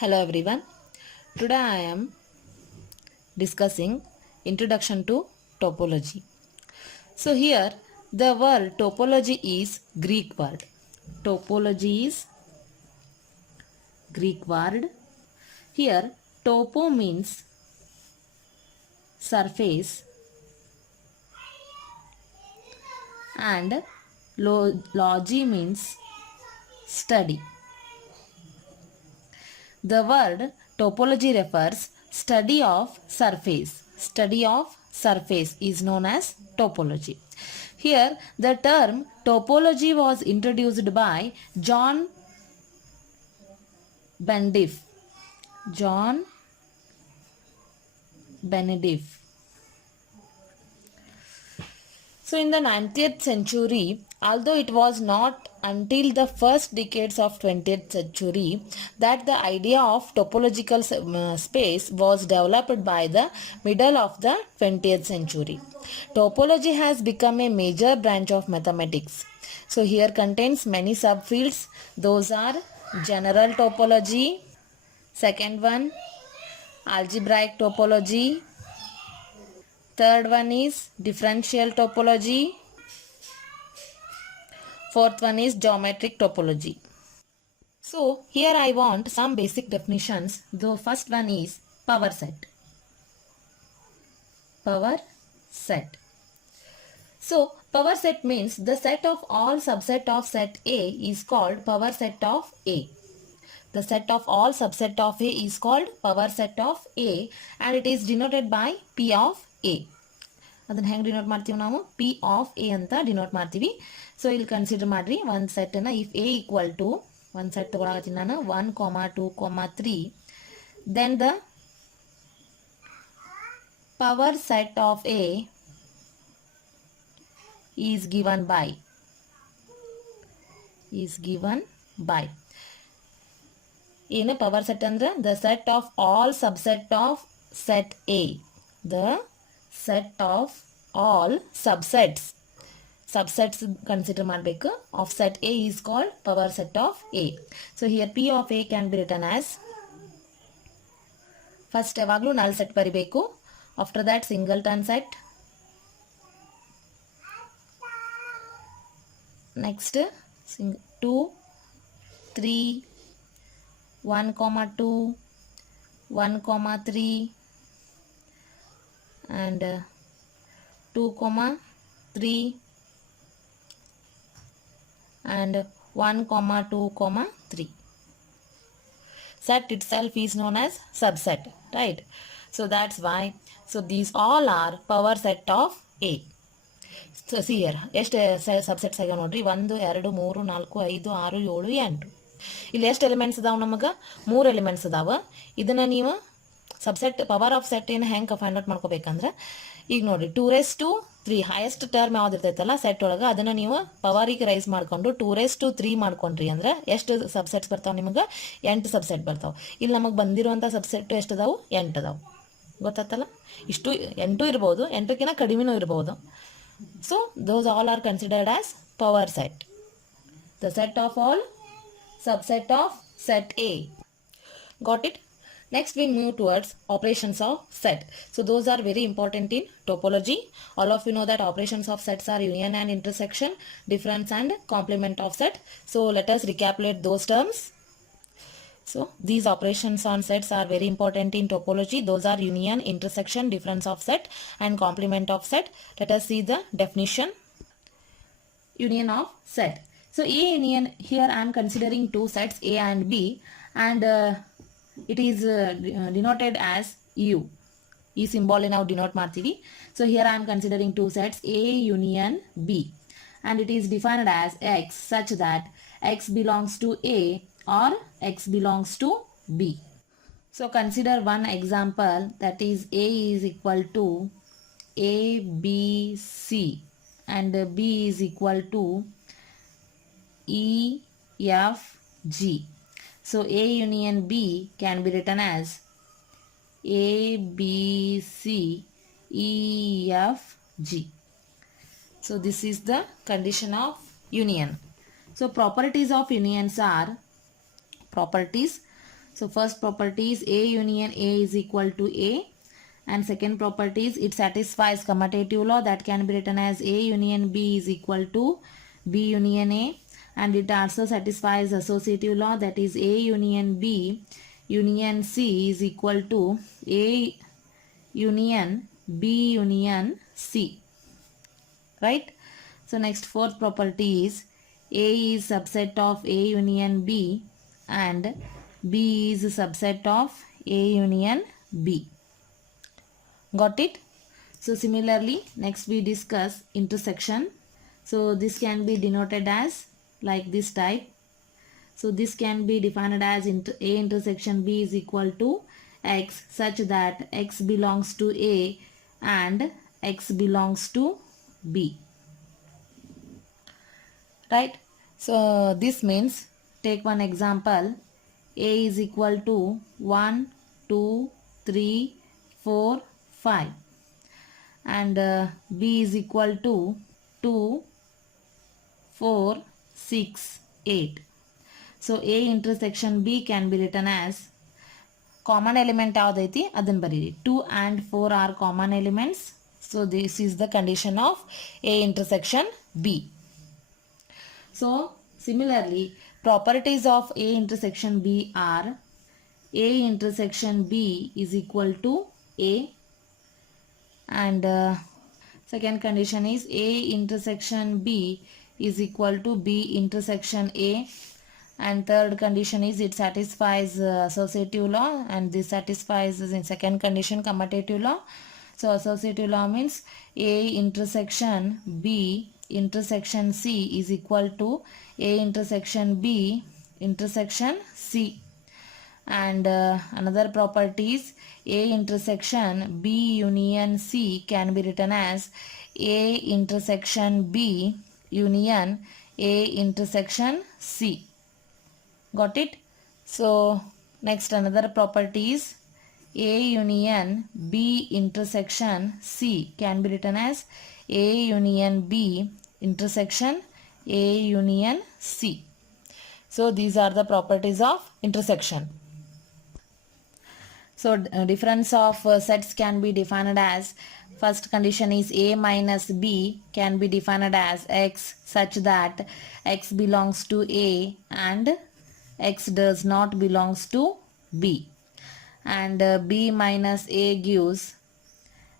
Hello everyone. Today I am discussing introduction to topology. So here the word topology is Greek word. Topology is Greek word. Here topo means surface and logy means study. The word topology refers study of surface. Study of surface is known as topology. Here the term topology was introduced by John Benedict. John Benedict. So in the 19th century, although it was not until the first decades of 20th century that the idea of topological space was developed by the middle of the 20th century. Topology has become a major branch of mathematics. So here contains many subfields. Those are general topology, second one algebraic topology, third one is differential topology, fourth one is geometric topology. So here I want some basic definitions. The first one is power set. Power set. So power set means the set of all subset of set A is called power set of A. The set of all subset of A is called power set of A and it is denoted by P of A. ಅದನ್ನು ಹೆಂಗೆ denote ಮಾಡ್ತೀವಿ ನಾವು P of A ಅಂತ denote ಮಾಡ್ತೀವಿ. So ಇಲ್ಲಿ consider ಮಾಡಿರಿ ಒಂದು ಸೆಟ್ಟನ್ನು ಇಫ್ ಎ ಈಕ್ವಲ್ ಟು ಒಂದು ಸೆಟ್ ತೊಗೊಳಕತ್ತೀನಿ ನಾನು 1, 2, 3 then the power set of A is given by ಏನು ಪವರ್ ಸೆಟ್ ಅಂದ್ರೆ the set of all subset of set A. The set of all subsets consider ಮಾಡಬೇಕು of set A is called power set of A. So here P of A can be written as first ಯಾವಾಗಲೂ null set ಬರಿಬೇಕು, after that singleton set, next 2 3 1, 2 1, 3 and 2, 3 and 1, 2, 3. Set itself is known as subset, right? So that's why, so these all are power set of A. So see here, ಎಷ್ಟು subsets ಆಗ್ಯಾವ ನೋಡ್ರಿ, 1 2 3 4 5 6 7 8. ಇಲ್ಲಿ ಎಷ್ಟು elements ಅದಾವ? ನಮಗೆ 3 elements ಅದಾವ. ಇದನ್ನ ನೀವು ಸಬ್ಸೆಟ್ ಪವರ್ ಆಫ್ ಸೆಟ್ ಏನು ಹೆಂಗೆ ಫೈಂಡ್ ಔಟ್ ಮಾಡ್ಕೋಬೇಕಂದ್ರೆ ಈಗ ನೋಡಿರಿ 2^3 ಹೈಯೆಸ್ಟ್ ಟರ್ಮ್ ಯಾವ್ದು ಇರ್ತೈತಲ್ಲ ಸೆಟ್ ಒಳಗೆ ಅದನ್ನು ನೀವು ಪವರಿಗೆ ರೈಸ್ ಮಾಡ್ಕೊಂಡು 2^3 ಮಾಡ್ಕೊಂಡ್ರಿ ಅಂದ್ರೆ ಎಷ್ಟು ಸಬ್ಸೆಟ್ಸ್ ಬರ್ತಾವೆ? ನಿಮಗೆ 8 ಸಬ್ಸೆಟ್ ಬರ್ತಾವೆ. ಇಲ್ಲಿ ನಮಗೆ ಬಂದಿರುವಂಥ ಸಬ್ಸೆಟ್ ಎಷ್ಟು ಅದಾವು? 8 ಅದಾವು. ಗೊತ್ತಾತಲ್ಲ? ಇಷ್ಟು 8 ಇರ್ಬೋದು, 8ಕ್ಕಿಂತ ಕಡಿಮೆನೂ ಇರ್ಬೋದು. So those all are considered as power set. The set of all subset of set A. Got it? Next we move towards operations of set. So those are very important in topology. All of you know that operations of sets are union and intersection, difference and complement of set. So let us recapitulate those terms. So these operations on sets are very important in topology. Those are union, intersection, difference of set and complement of set. Let us see the definition. Union of set. So A union, here I am considering two sets A and B and it is denoted as U. E symbol ನಾವು denote ಮಾಡ್ತೀವಿ. So here I am considering two sets A union B and it is defined as X such that X belongs to A or X belongs to B. So consider one example, that is A is equal to ABC and B is equal to EFG. So A union B can be written as ABC EFG. So this is the condition of union. So properties of unions are properties. So first property is A union A is equal to A, and second property is it satisfies commutative law, that can be written as A union B is equal to B union A, and it also satisfies associative law, that is A union B union C is equal to A union B union C, right? So next fourth property is A is subset of A union B and B is subset of A union B. Got it? So similarly, next we discuss intersection. So this can be denoted as like this type. So this can be defined as A intersection B is equal to X, such that X belongs to A and X belongs to B. Right? So this means, take one example. A is equal to 1, 2, 3, 4, 5, and B is equal to 2, 4, 6, 8. So A intersection B can be written as, common element ಯಾವುದೈತಿ ಅದನ್ನ ಬರೀರಿ. 2 and 4 are common elements. So this is the condition of A intersection B. So similarly, properties of A intersection B are A intersection B is equal to A, and second condition is A intersection B is equal to B intersection A, and third condition is it satisfies associative law, and this satisfies in second condition commutative law. So associative law means A intersection B intersection C is equal to A intersection B intersection C, and another property is A intersection B union C can be written as A intersection B union A intersection C. Got it? So next another property is A union B intersection C can be written as A union B intersection A union C. So these are the properties of intersection. So difference of sets can be defined as, first condition is A minus B can be defined as X such that X belongs to A and X does not belongs to B, and B minus A gives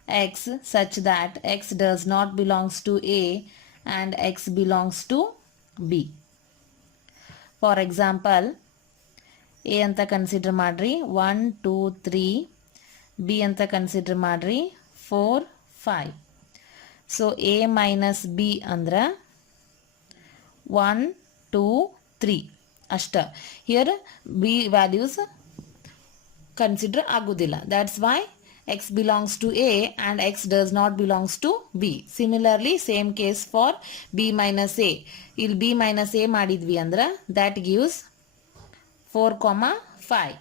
X such that X does not belongs to A and X belongs to B. For example, A ಅಂತ consider ಮಾಡ್ರಿ 1 2 3, B ಅಂತ consider ಮಾಡ್ರಿ 4 5. So A minus B ಅಂದ್ರೆ 1 2 3 ಅಷ್ಟ. Here B values consider ಆಗುವುದಿಲ್ಲ. That's why X belongs to A and X does not belongs to B. Similarly, same case for B minus A. ಇಲ್ಲಿ B minus A ಮಾಡಿದ್ವಿ ಅಂದ್ರೆ that gives 4, 5.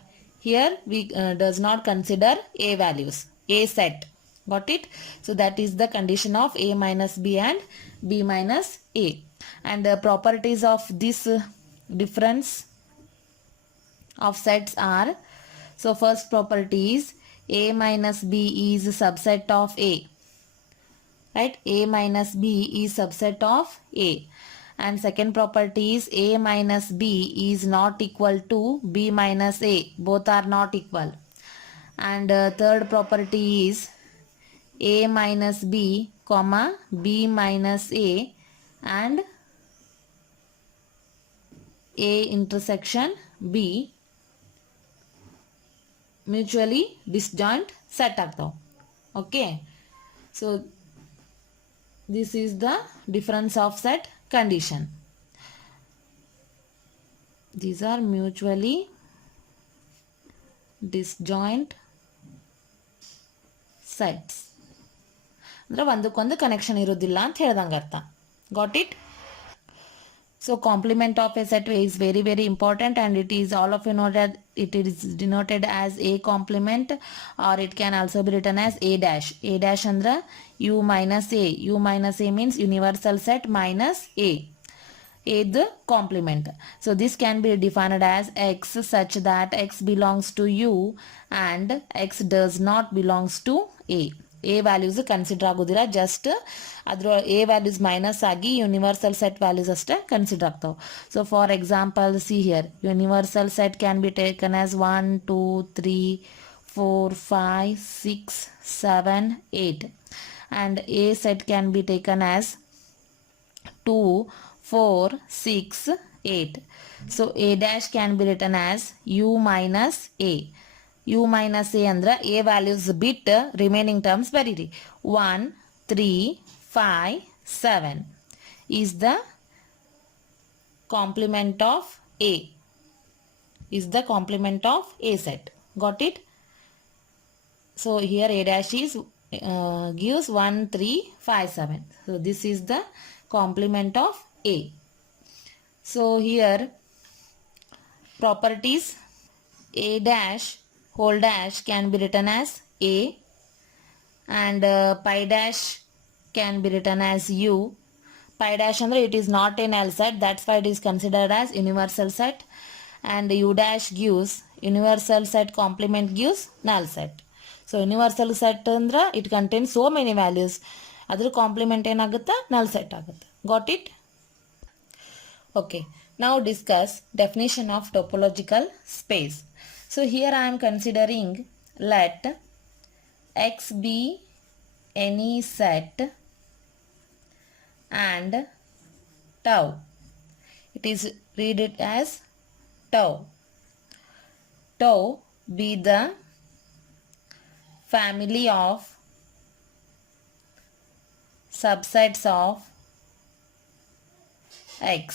Here we does not consider A values, A set. Got it? So that is the condition of A minus B and B minus A. And the properties of this difference of sets are, so first property is A minus B is subset of A. Right? A minus B is subset of A. And second property is A minus B is not equal to B minus A. Both are not equal. And third property is A minus B, comma B minus A and A intersection B mutually disjoint set ಆಗ್ತಾವ. Okay. So this is the difference of set condition. These are mutually disjoint sets. ಅಂದ್ರೆ ಒಂದಕ್ಕೊಂದು connection ಇರೋದಿಲ್ಲ ಅಂತ ಹೇಳ್ದಂಗೆ ಅರ್ಥ. Got it? So complement of a set is very very important, and it is all of you know that it is denoted as A complement, or it can also be written as A dash. A dash andra U minus A. U minus A means universal set minus A. the complement. So this can be defined as x such that x belongs to u and x does not belongs to a values consider ಆಗೋದಿಲ್ಲ, just ಅದ್ರ a values minus ಆಗಿ universal set values ಅಷ್ಟೇ consider ಆಗ್ತಾವೆ. So for example see here universal set can be taken as 1 2 3 4 5 6 7 8 and a set can be taken as 2 4 6 8. So a dash can be written as u minus a. u minus a ಅಂದ್ರೆ a values bit remaining terms ಬರೀರಿ. 1 3 5 7 is the complement of a. Is the complement of a set. Got it? So here a dash is gives 1 3 5 7. So this is the complement of a. So here properties, a dash whole dash can be written as a and pi dash can be written as u. Pi dash andre it is not a null set, that's why it is considered as universal set, and u dash gives universal set complement gives null set. So universal set andre it contains so many values, adra complement ಏನಾಗುತ್ತೆ null set ಆಗುತ್ತೆ. Got it? Okay, now discuss definition of topological space. So here I am considering let x be any set and tau. It is read it as tau. Tau be the family of subsets of x.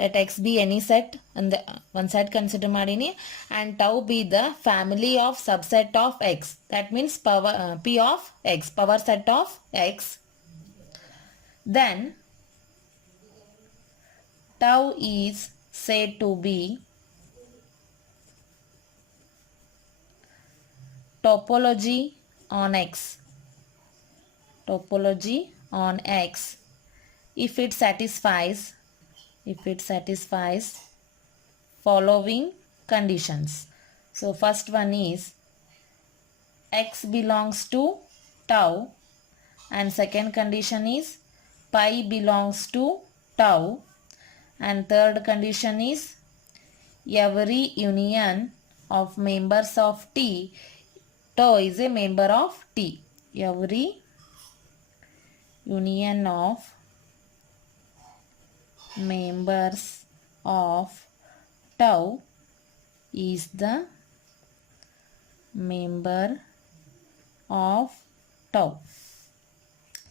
Let x be any set and one set consider madini and tau be the family of subset of x. That means power p of x, power set of x. Then tau is said to be topology on x. Topology on x if it satisfies following conditions. So first one is x belongs to tau and second condition is pi belongs to tau and third condition is every union of members of t, tau is a member of t, every union of members of tau is the member of tau.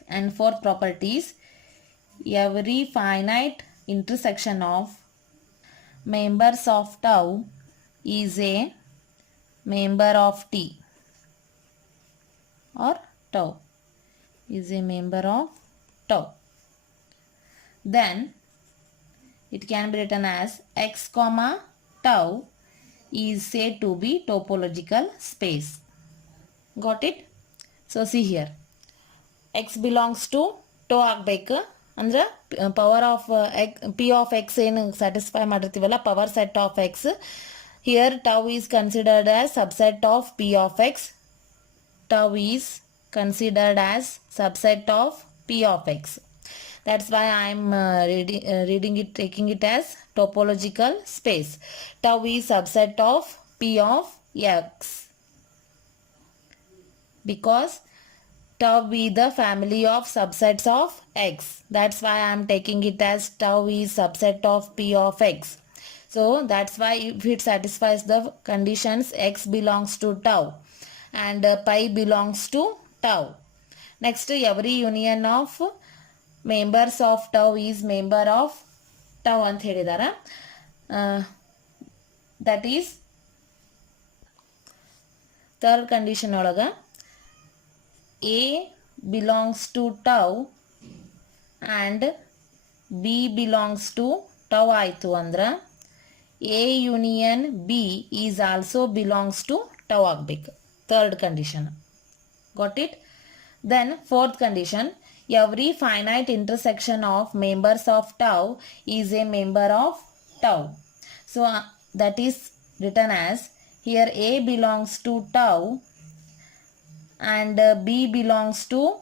And fourth properties, every finite intersection of members of tau is a member of t or tau is a member of tau. Then it can be written as x comma tau is said to be topological space. Got it? So see here x belongs to tau ಆಗಬೇಕು ಅಂದ್ರೆ power of P of X ಏನು satisfy ಮಾಡಿರ್ತೀವಲ್ಲ power set of X, here tau is considered as subset of p of x. Tau is considered as subset of p of x. That's why I am reading it, taking it as topological space. Tau is subset of p of x because tau be the family of subsets of x. That's why I am taking it as tau is subset of p of x. So that's why if it satisfies the conditions x belongs to tau and pi belongs to tau. Next, every union of members of tau is member of tau ಅಂತ ಹೇಳಿದಾರ. That is third condition ಒಳಗ a belongs to tau and b belongs to tau ಆಯಿತು ಅಂದ್ರೆ a union b is also belongs to tau ಆಗಬೇಕು. Third condition. Got it? Then fourth condition, Every finite intersection of members of tau is a member of tau. So that is written as, here A belongs to tau and B belongs to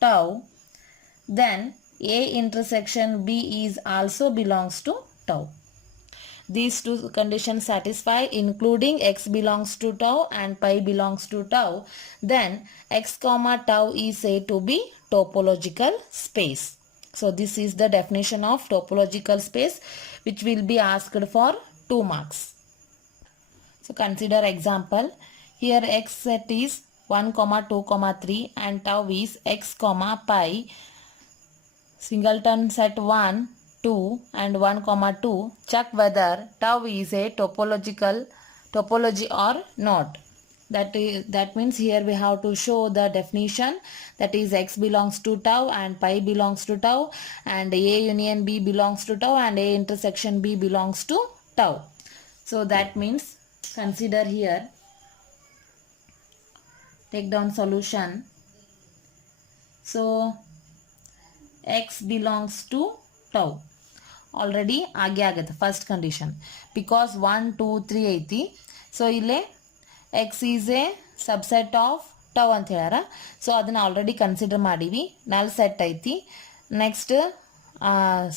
tau. Then A intersection B is also belongs to tau. These two conditions satisfy, including x belongs to tau and pi belongs to tau. Then x comma tau is said to be topological space. So this is the definition of topological space, which will be asked for 2 marks. So consider example. Here x set is 1, 2, 3 and tau is x, pi. Singleton set 1, 2 and 1, 2. Check whether tau is a topology or not. That means here we have to show the definition, that is x belongs to tau and pi belongs to tau and A union B belongs to tau and A intersection B belongs to tau. So that means consider here, take down solution. So x belongs to tau already आगे आगತ್ತೆ first condition, because 1 2 3 ಐತಿ. So ಇಲ್ಲಿ x is a subset of tau ಅಂತ ಹೇಳ್ಯಾರ. So ಅದನ್ನ already consider ಮಾಡೀವಿ, ನಲ್ set ಐತಿ. Next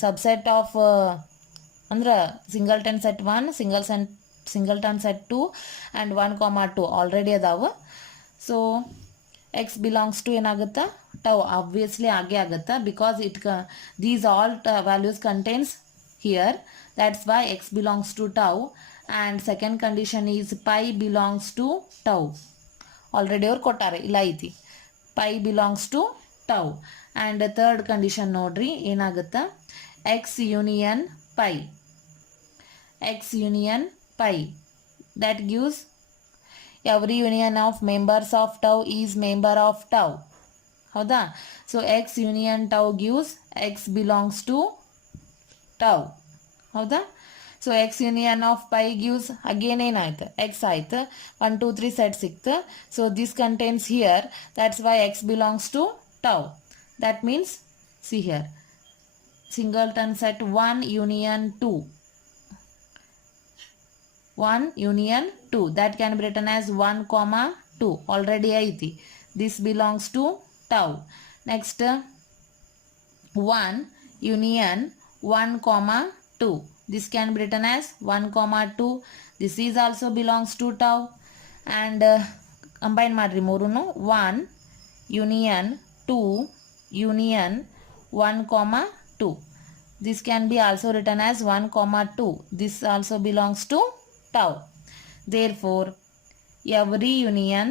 subset of ಅಂದ್ರೆ singleton set 1, singleton set 2 and 1, 2 already ಅದಾವ. So x belongs to ಏನಾಗುತ್ತಾ tau, obviously ಆಗೆ ಆಗುತ್ತಾ, because these all values contains here, that's why x belongs to tau. And second condition is pi belongs to tau, already ಅವ್ರು ಕೊಟ್ಟಾರೆ, ಇಲ್ಲ ಐತಿ pi belongs to tau. And third condition ನೋಡ್ರಿ ಏನಾಗುತ್ತಾ, x union pi, that gives every union of members of tau is member of tau. ಹೌದಾ? So x union tau gives x belongs to tau. ಹೌದಾ? So x union of pi gives again ಏನಾಯ್ತು, x ಆಯ್ತು. 1 2 3 set ಸಿಕ್ತು. So this contains here, that's why x belongs to tau. That means see here, singleton set 1 union 2, 1 union 2, that can be written as 1, 2 already ಐತಿ. This belongs to tau. Next 1 union 1, 2, this can be written as 1, 2, this is also belongs to tau. And combine ಮಾಡ್ರಿ ಮೂರುನು, 1 union 2 union 1, 2, this can be also written as 1, 2, this also belongs to tau. Therefore every union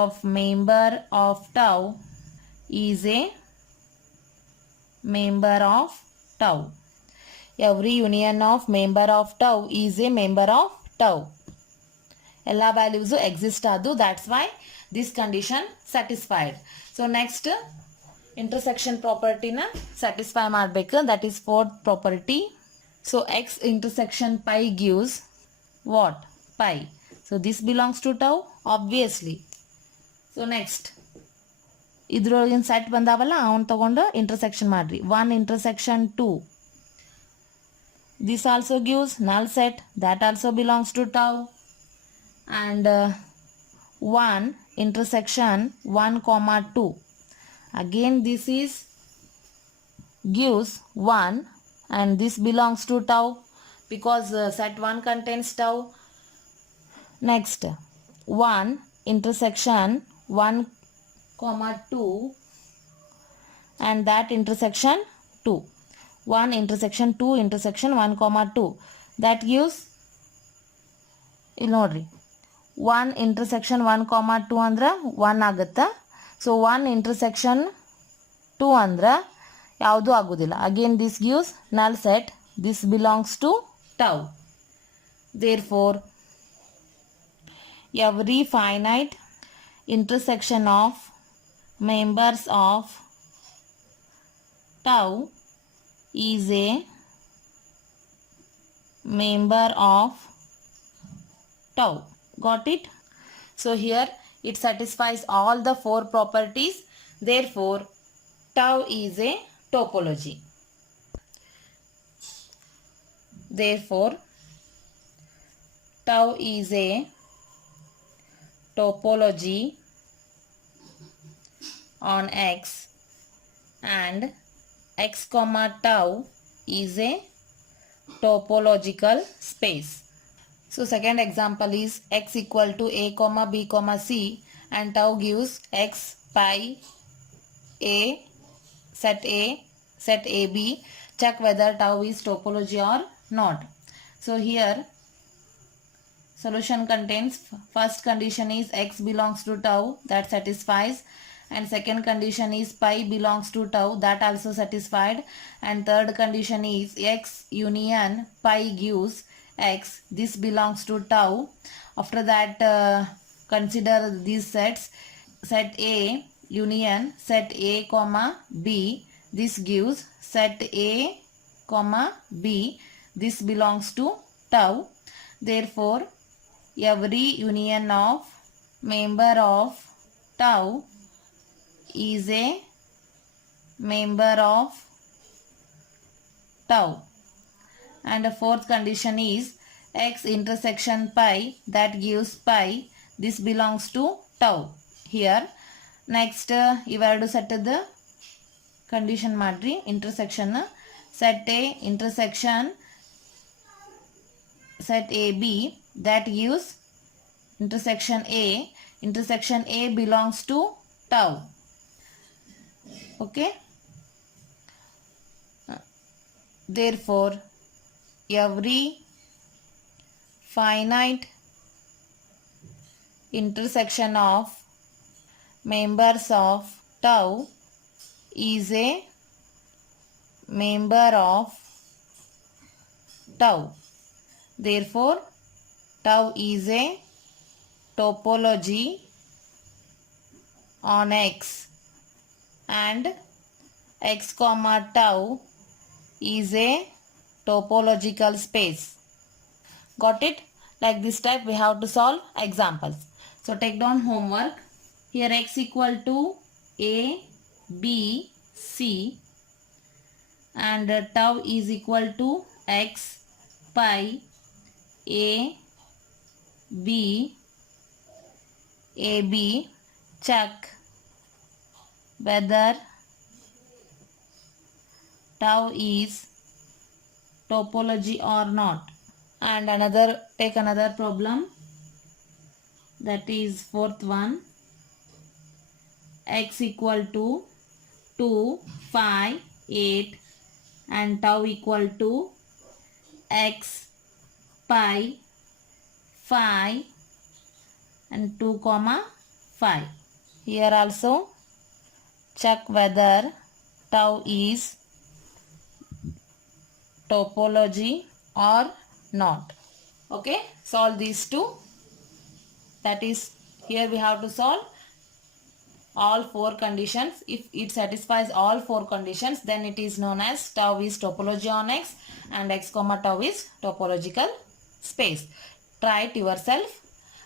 of member of tau is a member of tau. Every union of member of tau is a member of tau. ಎಲ್ಲ values exist ಆದು, that's why this condition satisfied. So next intersection property ನ satisfy ಮಾಡಬೇಕು, that is fourth property. So x intersection pi gives what? Pi. So this belongs to tau, obviously. So next ಇದ್ರೊಳಗಿನ set ಬಂದಾವಲ್ಲ, ಅವನ್ ತಗೊಂಡು intersection ಮಾಡ್ರಿ. 1 intersection 2, this also gives null set, that also belongs to tau. And 1 intersection 1, 2, again this is gives 1 and this belongs to tau, because set 1 contains tau. Next 1 intersection 1, 2 and that intersection 2, 1 intersection 2 intersection 1, 2, that gives, ಇಲ್ಲಿ ನೋಡ್ರಿ 1 intersection 1, 2 ಅಂದ್ರೆ 1 ಆಗುತ್ತಾ. So 1 intersection 2 ಅಂದ್ರೆ ಯಾವುದು ಆಗೋದಿಲ್ಲ. Again this gives null set, this belongs to tau. Therefore every finite intersection of members of tau is a member of tau. Got it? So here it satisfies all the four properties. Therefore, tau is a topology. Therefore, tau is a topology on X and X comma tau is a topological space. So second example is X equal to A comma B comma C and tau gives X pi A set AB. Check whether tau is topology or not. So here solution contains first condition is X belongs to tau, that satisfies, and second condition is pi belongs to tau, that also satisfied, and third condition is X union pi gives X, this belongs to tau. After that consider these sets, set A union set A comma B, this gives set A comma B, this belongs to tau. Therefore, every union of member of tau is a member of tau. And the fourth condition is X intersection pi, that gives pi, this belongs to tau. Here next you have to set the condition madri intersection, set A intersection set AB, that gives intersection A belongs to tau. Okay, therefore every finite intersection of members of tau is a member of tau. Therefore, tau is a topology on X and X comma tau is a topological space. Got it? Like this type we have to solve examples. So take down homework. Here X equal to A, B, C and tau is equal to X pi A, B, AB. Check whether tau is topology or not. And take another problem, that is fourth one. X equal to 2, 5, 8 and tau equal to X pi 5 and 2 comma 5. Here also check whether tau is topology or not. Okay, solve these two. That is, here we have to solve all four conditions. If it satisfies all four conditions, then it is known as tau is topology on X and X comma tau is topological space. Try it yourself.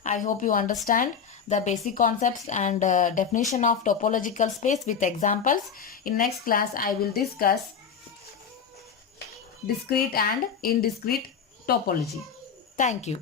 I hope you understand the basic concepts and definition of topological space with examples. In next class, I will discuss discrete and indiscrete topology. Thank you.